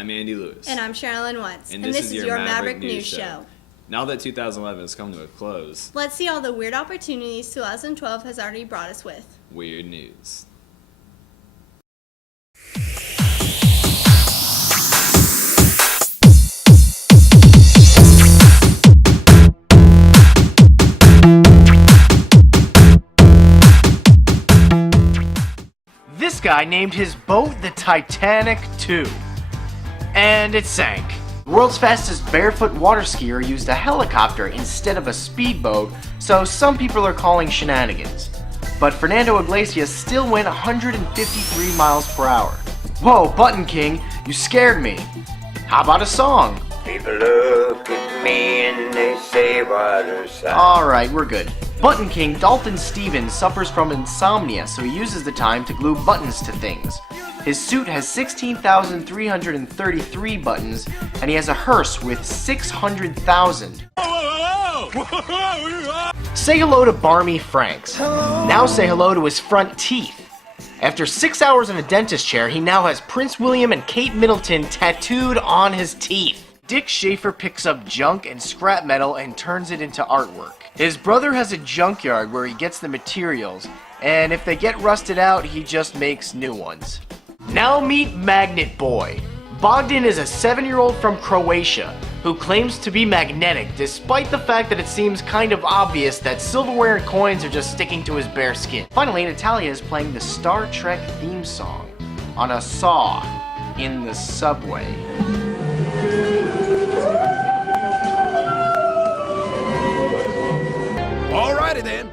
I'm Andy Lewis. And I'm Sherilyn Wentz. And this is your Maverick News Show. Now that 2011 has come to a close, let's see all the weird opportunities 2012 has already brought us with. Weird news. This guy named his boat the Titanic 2, and it sank. The world's fastest barefoot water skier used a helicopter instead of a speedboat, so some people are calling shenanigans. But Fernando Iglesias still went 153 miles per hour. Whoa, Button King, you scared me. How about a song? People look at me and they say what a sight. Alright, we're good. Button King Dalton Stevens suffers from insomnia, so he uses the time to glue buttons to things. His suit has 16,333 buttons, and he has a hearse with 600,000. Say hello to Barmy Franks. Now say hello to his front teeth. After 6 hours in a dentist chair, he now has Prince William and Kate Middleton tattooed on his teeth. Dick Schaefer picks up junk and scrap metal and turns it into artwork. His brother has a junkyard where he gets the materials, and if they get rusted out, he just makes new ones. Now meet Magnet Boy. Bogdan is a 7-year-old from Croatia who claims to be magnetic despite the fact that it seems kind of obvious that silverware and coins are just sticking to his bare skin. Finally, Natalia is playing the Star Trek theme song on a saw in the subway. Alrighty then.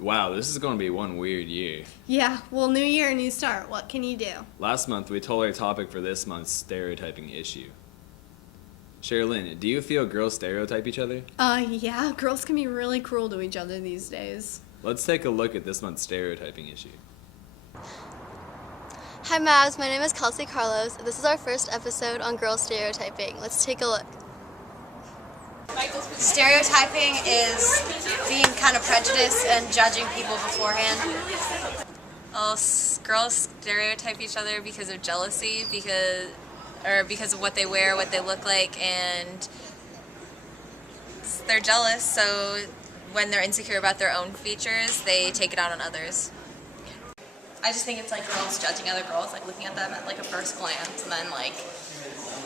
Wow, this is going to be one weird year. Yeah, well, new year, new start. What can you do? Last month, we told our topic for this month's stereotyping issue. Sherilyn, do you feel girls stereotype each other? Yeah, girls can be really cruel to each other these days. Let's take a look at this month's stereotyping issue. Hi Mavs, my name is Kelsey Carlos. This is our first episode on girl stereotyping. Let's take a look. Stereotyping is being kind of prejudiced and judging people beforehand. Well, girls stereotype each other because of jealousy, because of what they wear, what they look like, and they're jealous, so when they're insecure about their own features, they take it out on others. I just think it's like girls judging other girls, like looking at them at like a first glance, and then like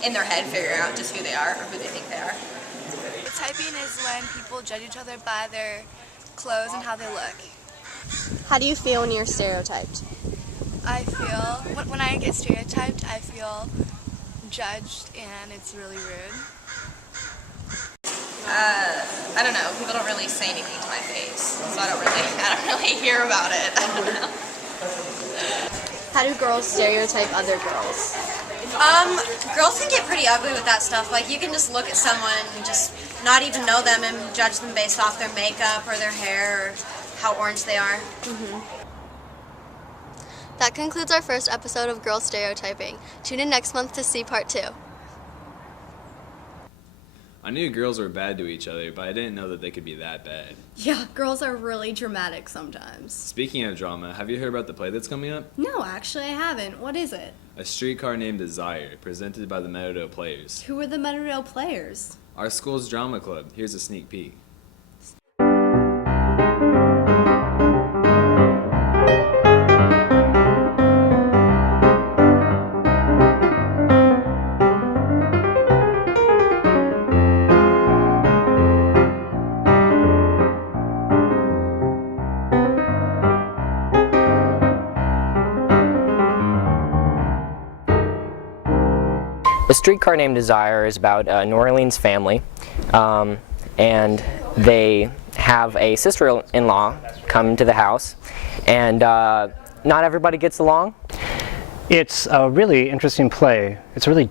in their head figuring out just who they are or who they think they are. Stereotyping is when people judge each other by their clothes and how they look. How do you feel when you're stereotyped? I feel, when I get stereotyped, I feel judged and it's really rude. I don't know, people don't really say anything to my face, so I don't really hear about it. I don't know. How do girls stereotype other girls? Girls can get pretty ugly with that stuff. Like, you can just look at someone and just not even know them and judge them based off their makeup or their hair or how orange they are. That concludes our first episode of Girl Stereotyping. Tune in next month to see part 2. I knew girls were bad to each other, but I didn't know that they could be that bad. Yeah, girls are really dramatic sometimes. Speaking of drama, have you heard about the play that's coming up? No, actually I haven't. What is it? A Streetcar Named Desire, presented by the Meadowdale Players. Who are the Meadowdale Players? Our school's drama club. Here's a sneak peek. A Streetcar Named Desire is about a New Orleans family, and they have a sister-in-law come to the house, and not everybody gets along. It's a really interesting play. It's a really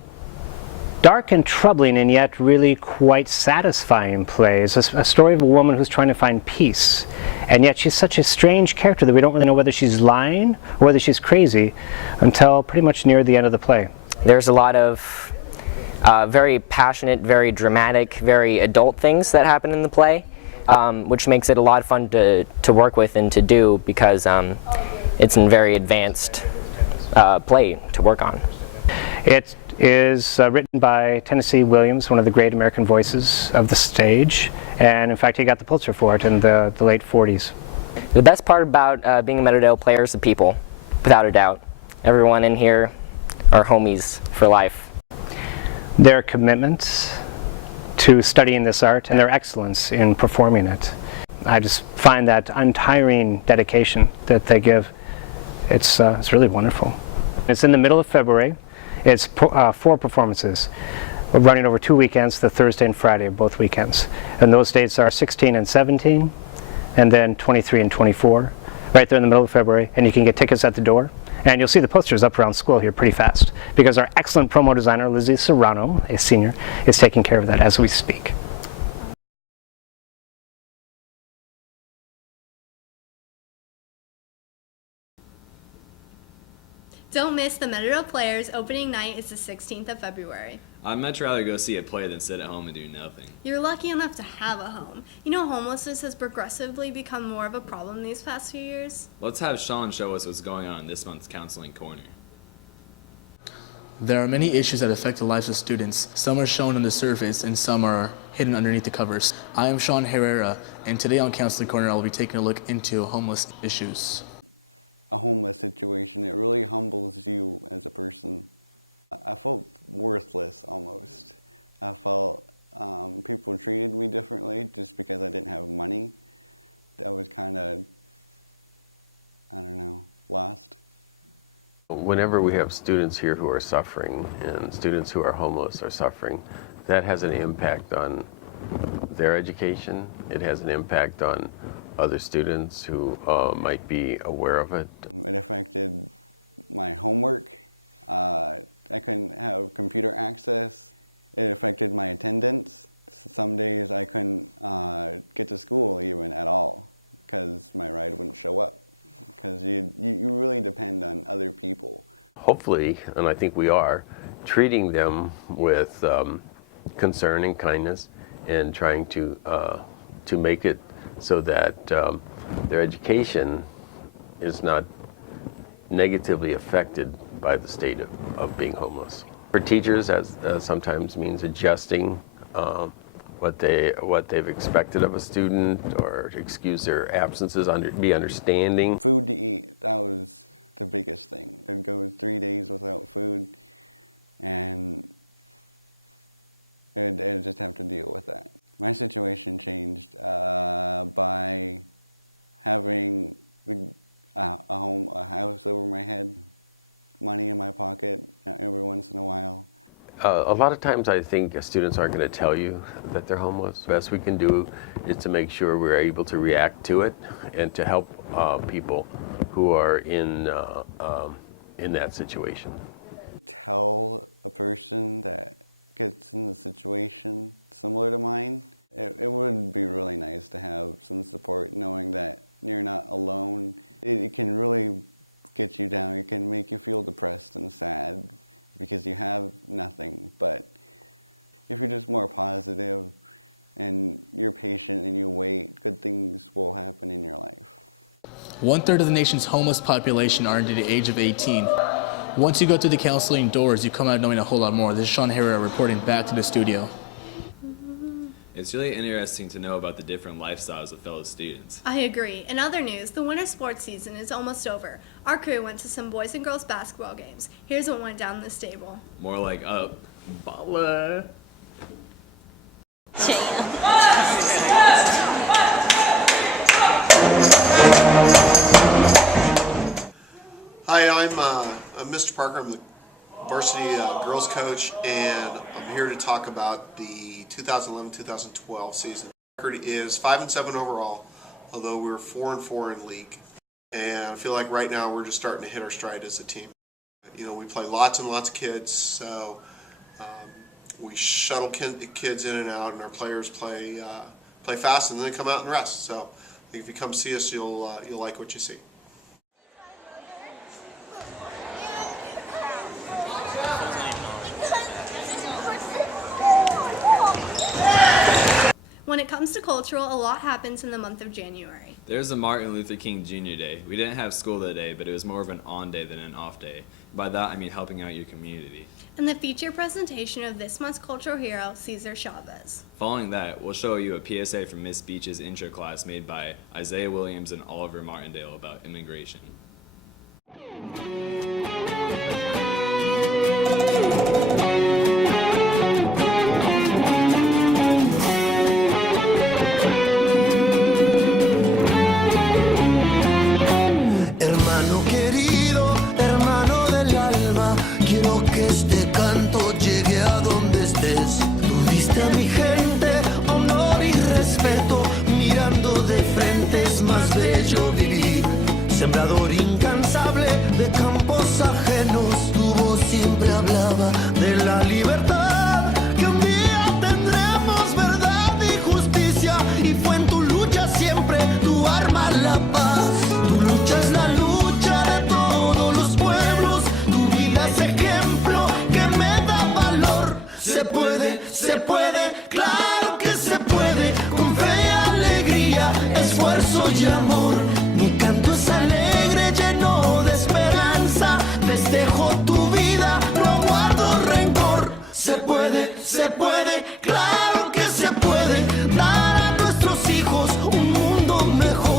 dark and troubling and yet really quite satisfying play. It's a story of a woman who's trying to find peace, and yet she's such a strange character that we don't really know whether she's lying or whether she's crazy until pretty much near the end of the play. There's a lot of very passionate, very dramatic, very adult things that happen in the play, which makes it a lot of fun to work with and to do because it's a very advanced play to work on. It is written by Tennessee Williams, one of the great American voices of the stage, and in fact he got the Pulitzer for it in the late 40s. The best part about being a Meadowdale player is the people, without a doubt. Everyone in here are homies for life. Their commitment to studying this art and their excellence in performing it. I just find that untiring dedication that they give, it's really wonderful. It's in the middle of February. It's 4 performances. We're running over 2 weekends, the Thursday and Friday of both weekends. And those dates are 16 and 17, and then 23 and 24, right there in the middle of February. And you can get tickets at the door. And you'll see the posters up around school here pretty fast, because our excellent promo designer, Lizzie Serrano, a senior, is taking care of that as we speak. Don't miss the Meadowdale Players opening night is the 16th of February. I'd much rather go see a play than sit at home and do nothing. You're lucky enough to have a home. You know, homelessness has progressively become more of a problem these past few years. Let's have Sean show us what's going on in this month's Counseling Corner. There are many issues that affect the lives of students. Some are shown on the surface and some are hidden underneath the covers. I am Sean Herrera, and today on Counseling Corner I will be taking a look into homeless issues. Whenever we have students here who are suffering and students who are homeless are suffering, that has an impact on their education. It has an impact on other students who might be aware of it. Hopefully, and I think we are, treating them with concern and kindness and trying to make it so that their education is not negatively affected by the state of being homeless. For teachers, that sometimes means adjusting what they've expected of a student or excuse their absences, be understanding. A lot of times I think students aren't going to tell you that they're homeless. The best we can do is to make sure we're able to react to it and to help people who are in that situation. One-third of the nation's homeless population are under the age of 18. Once you go through the counseling doors, you come out knowing a whole lot more. This is Sean Herrera reporting back to the studio. It's really interesting to know about the different lifestyles of fellow students. I agree. In other news, the winter sports season is almost over. Our crew went to some boys and girls basketball games. Here's what went down in the stable. More like up. Balla. Hi, I'm Mr. Parker. I'm the varsity girls coach, and I'm here to talk about the 2011-2012 season. The record is 5-7 overall, although we were 4-4 in league. And I feel like right now we're just starting to hit our stride as a team. You know, we play lots and lots of kids, so we shuttle kids in and out, and our players play fast, and then they come out and rest. So I think if you come see us, you'll like what you see. When it comes to cultural, a lot happens in the month of January. There's a Martin Luther King Jr. Day. We didn't have school that day, but it was more of an on day than an off day. By that, I mean helping out your community. And the feature presentation of this month's cultural hero, Cesar Chavez. Following that, we'll show you a PSA from Miss Beach's intro class made by Isaiah Williams and Oliver Martindale about immigration. Hermano querido, hermano del alma, quiero que este canto llegue a donde estés. Tú diste a mi gente honor y respeto, mirando de frente es más bello vivir. Sembrador incansable de campos ajenos, tu voz siempre hablaba de la libertad, que un día tendremos verdad y justicia, y fue en tu lucha siempre tu arma la paz. Tu lucha es la lucha de todos los pueblos, tu vida es ejemplo que me da valor. Se puede, claro que se puede, con fe y alegría, esfuerzo y amor. Mi canto es alegre, lleno de esperanza, festejo tu vida, no guardo rencor. Se puede, claro que se puede, dar a nuestros hijos un mundo mejor.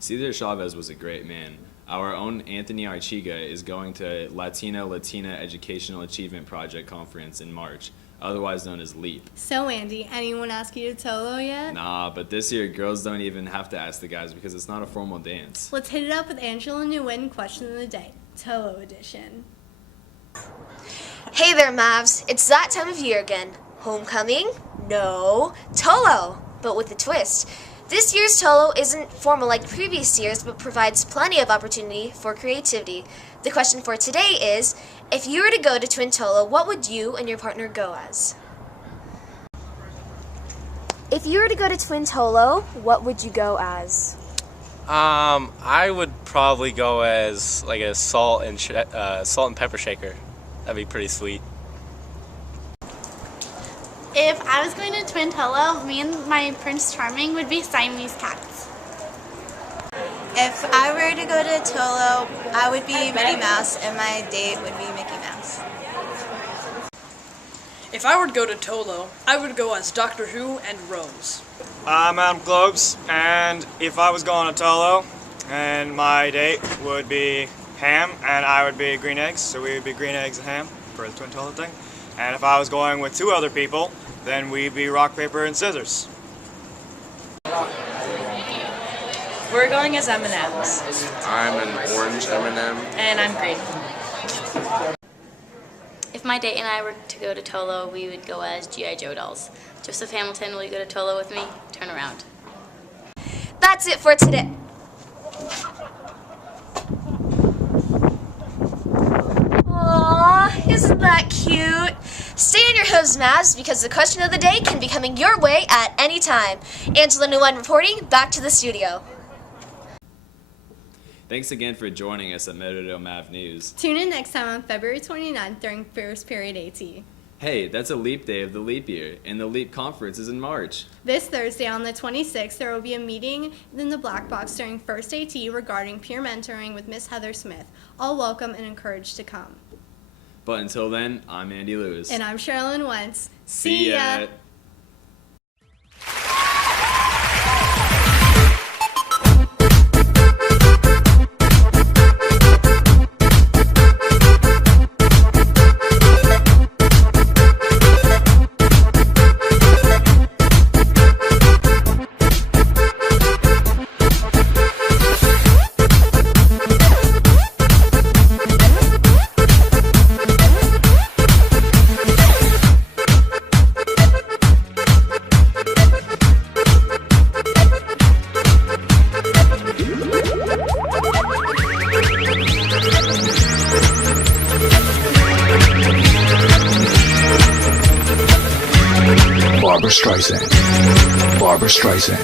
Cesar Chavez was a great man. Our own Anthony Archiga is going to Latina Educational Achievement Project Conference in March, otherwise known as LEAP. So Andy, anyone ask you to Tolo yet? Nah, but this year girls don't even have to ask the guys because it's not a formal dance. Let's hit it up with Angela Nguyen question of the day, Tolo edition. Hey there, Mavs. It's that time of year again. Homecoming? No. Tolo, but with a twist. This year's Tolo isn't formal like previous years, but provides plenty of opportunity for creativity. The question for today is, if you were to go to Twin Tolo, what would you and your partner go as? If you were to go to Twin Tolo, what would you go as? I would probably go as like a salt and pepper shaker. That'd be pretty sweet. If I was going to Twin Tolo, me and my Prince Charming would be Siamese cats. If I were to go to Tolo, I would be Minnie Mouse and my date would be Mickey Mouse. If I were to go to Tolo, I would go as Doctor Who and Rose. I'm Adam Globes, and if I was going to Tolo, and my date would be ham, and I would be green eggs, so we would be green eggs and ham for the Twin Tolo thing. And if I was going with two other people, then we'd be rock, paper, and scissors. We're going as M&Ms. I'm an orange M&M. And I'm green. If my date and I were to go to Tolo, we would go as G.I. Joe dolls. Joseph Hamilton, will you go to Tolo with me? Turn around. That's it for today. Aww, isn't that cute? Stay on your hooves, Mavs, because the question of the day can be coming your way at any time. Angela Nguyen reporting, back to the studio. Thanks again for joining us at Meadowdale Mav News. Tune in next time on February 29th during First Period AT. Hey, that's a leap day of the leap year, and the LEAP conference is in March. This Thursday on the 26th, there will be a meeting in the Black Box during First AT regarding peer mentoring with Miss Heather Smith. All welcome and encouraged to come. But until then, I'm Andy Lewis. And I'm Sherilyn Wentz. See ya. Barbra Streisand. Barbra Streisand.